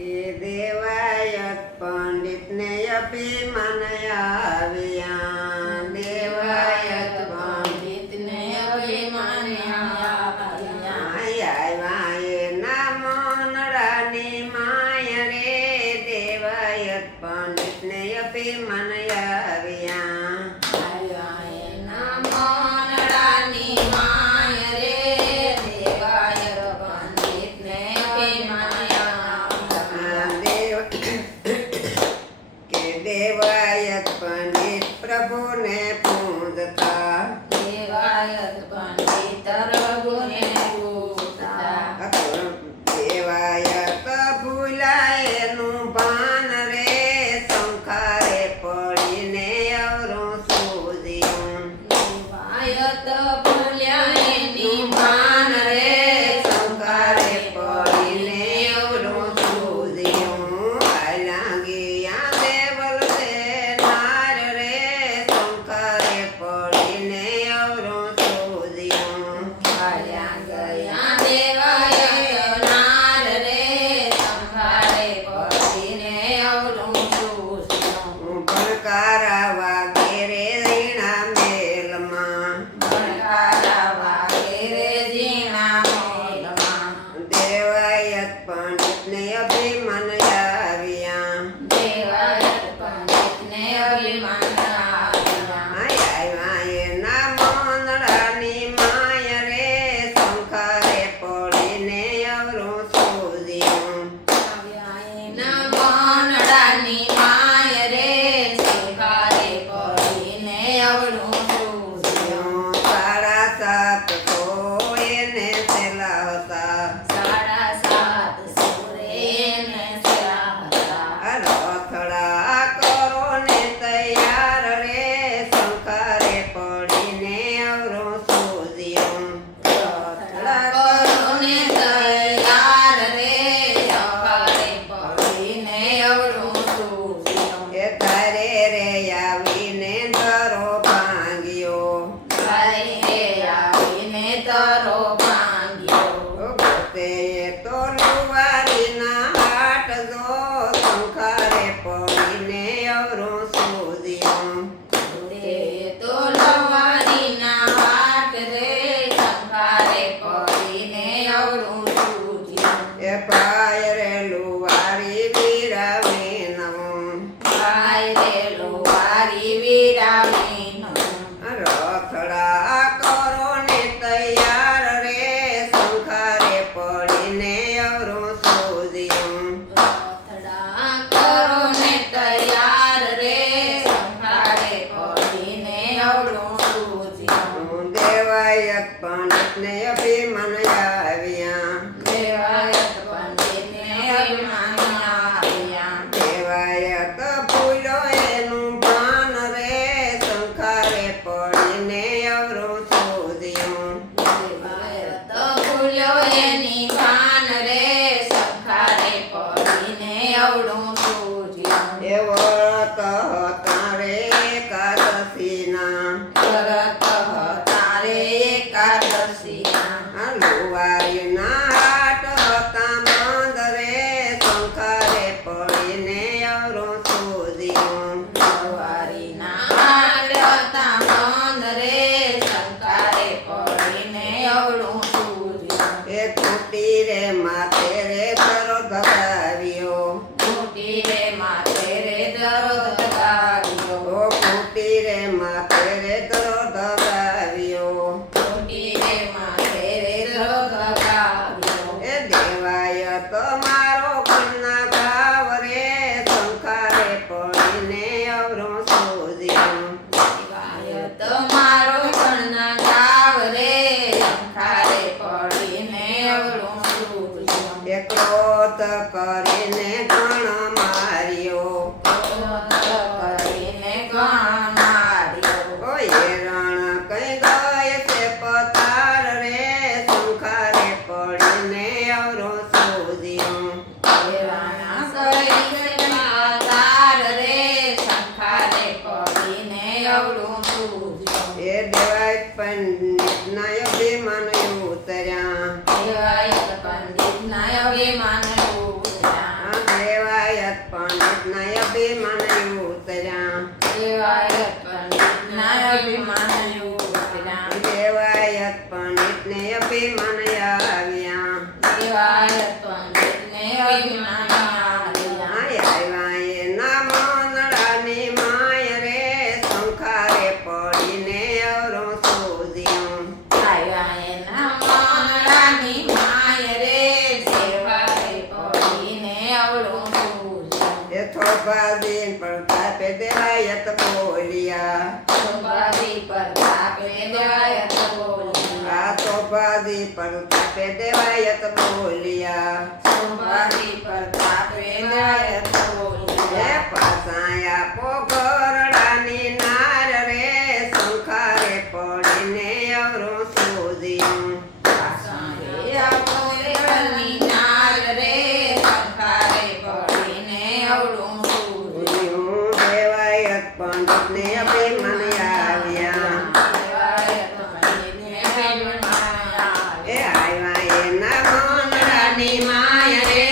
કે દેવાયત પંડિતને અભિમાન આવ્યા દેવાયત પંડિતને અભિમાન આવ્યા એના મોનડાની માય રે દેવાયત પંડિતને અભિમાન આવ્યા એના મોનડાની માય રે દેવાયત પંડિતને અભિમાન કે દેવાયત પંડિત પ્રભુને પૂજતા દેવાયત પંડિત પ્રભુને પૂજતા દેવાયત ભૂલાયનું ભાન રે સંખારે પડીને અવરું સૂજ્યું દેવાયત ભૂલ્યા એની ભાન રે સંખારે પડીને અવરું સૂજ્યું આલા ગયા દેવલ રે નાર રે સંખારે પડીને અવરું સૂજ્યું ગયા દેવાયત નાર રે સંભાળે પડીને અવરું સૂજ્યું ભણકારા વાગે રે રીણા મેલમાં ભણકારા વાગે રે ઝીણા મેલમાં દેવાયત પંડિતને અભિમાન આવ્યા દેવાયત પંડિતને અભિમાન આવ્યા આવ્યા એના મોનડાની માય રે સંખારે પડીને અવરું સૂજ્યું એના મોનડાની માય રે સંભાળે પડીને અવરું સૂજ્યું સાડા સાત એને સેલા હતા સાડા સાત સૂર્યને સ્યા રથડા કરો ને તૈયાર રે સંખારે પડીને અવરું સૂજ્યું રથડા કરોને તૈયાર રે સંભાળે પડીને અવરું સૂજ્યું એ તારે રે આવીને ધરો ભાંગ્યો તારે રે આવીને તરો ભાંગ્યો પોતે તો લુવારીના હાટ જો સંખારે પડીને અવરું સૂજ્યું તે તો લવારીના હાટ રે સંભાળે પડીને અવરું સૂજ્યું એ પાય રે લુવારી વીરાવે નવું ભાઈ રે લુવારી વીરાવીનું રથડા કરો ને તૈયાર રે સંખારે પડીને અવરું સૂજ્યું રથડા કરો ને તૈયાર રે સંભાળે પડીને અવળું સૂજ્યું દેવાયત પંડિતને અભિમાન આવ્યા દેવાયત પંડિતને અભિમાન આવ્યા દેવાયત ભૂલો એનું ભાન રે સંખારે પડીને અવરું સૂજ્યું દેવાયત ભૂલ્યો એની ભાન રે સંખારે પડીને અવળું સૂજ્યું એ વ્રત હતા રે એકાદશીના તરત તારે એકાદશીના લુવારીના હાટ હતા મંદ રે સંખારે પડીને અવરું સૂજ્યું સવારીના હાટ હતા બંધ રે સંખારે પડીને અવળું સૂજ્યું એ ખૂટી રે માથે રે ધરો ધગાવ્યો મોટી રે માથે રે દરદ ગાવ્યો ઓ ખૂટી રે માથે રે ધરો ધગાવ્યો મોટી રે માથે રે દરદ ગાવ્યો એ દેવાયત મારો કન્ના ગાવ રે સંખારે પડીને અવરું સૂજ્યું દેવાયત મારો કણના ગાવ રે સંખારે પડીને અવળું સૂજ્યું એ ક્રોધ કરીને ગણ માર્યો કરીને ગણ માર્યો ઓ એ રણ કઈ ગય છે પતાર રે સંખારે પડીને અવરું સૂજ્યું દેવાના સળી તાર રે સંખારે પડીને અવળું સૂજ્યું એ દેવાય પંડિતના અભિમાન ઉતર્યા દેવાયત પંડિતના અભિમાન ઉતર્યા પંડિતના અભિમાન ઉતર્યા દેવાયત પંડિતના અભિમાન ઉતર્યા દેવાયત પંડિતને અભિમાન આવ્યા દેવાયત પંડિતને અભિમાન આવ્યા આવ્યા એના મોનડાની માય રે શંખારે પડીને અવરો સૂઝ્યો આવ્યા એના મોનડાની માય રે દેવાય પડીને અવળું સૂઝ્યું એ થોભાદીન પ્રતાપે દેવાયત બોલ્યા સંભાવી પ્રતાપે દેવાયત બોલ્યા આ થોભાદી પ્રતાપે દેવાયત બોલ્યા સંભાવી પ્રતાપે દેવાયત એ બોલ્યા પાસાયા પોગરડાની નાર રે શંખારે પડીને અવરો સૂઝ્યું સાંજે આપોની નાર રે સંખારે પડીને અવળું સૂઝ્યું દેવાયત પંડિતને અભિમાન આવ્યા દેવાયત પંડિતને અભિમાન એ આવ્યા એના મોનડાની માય રે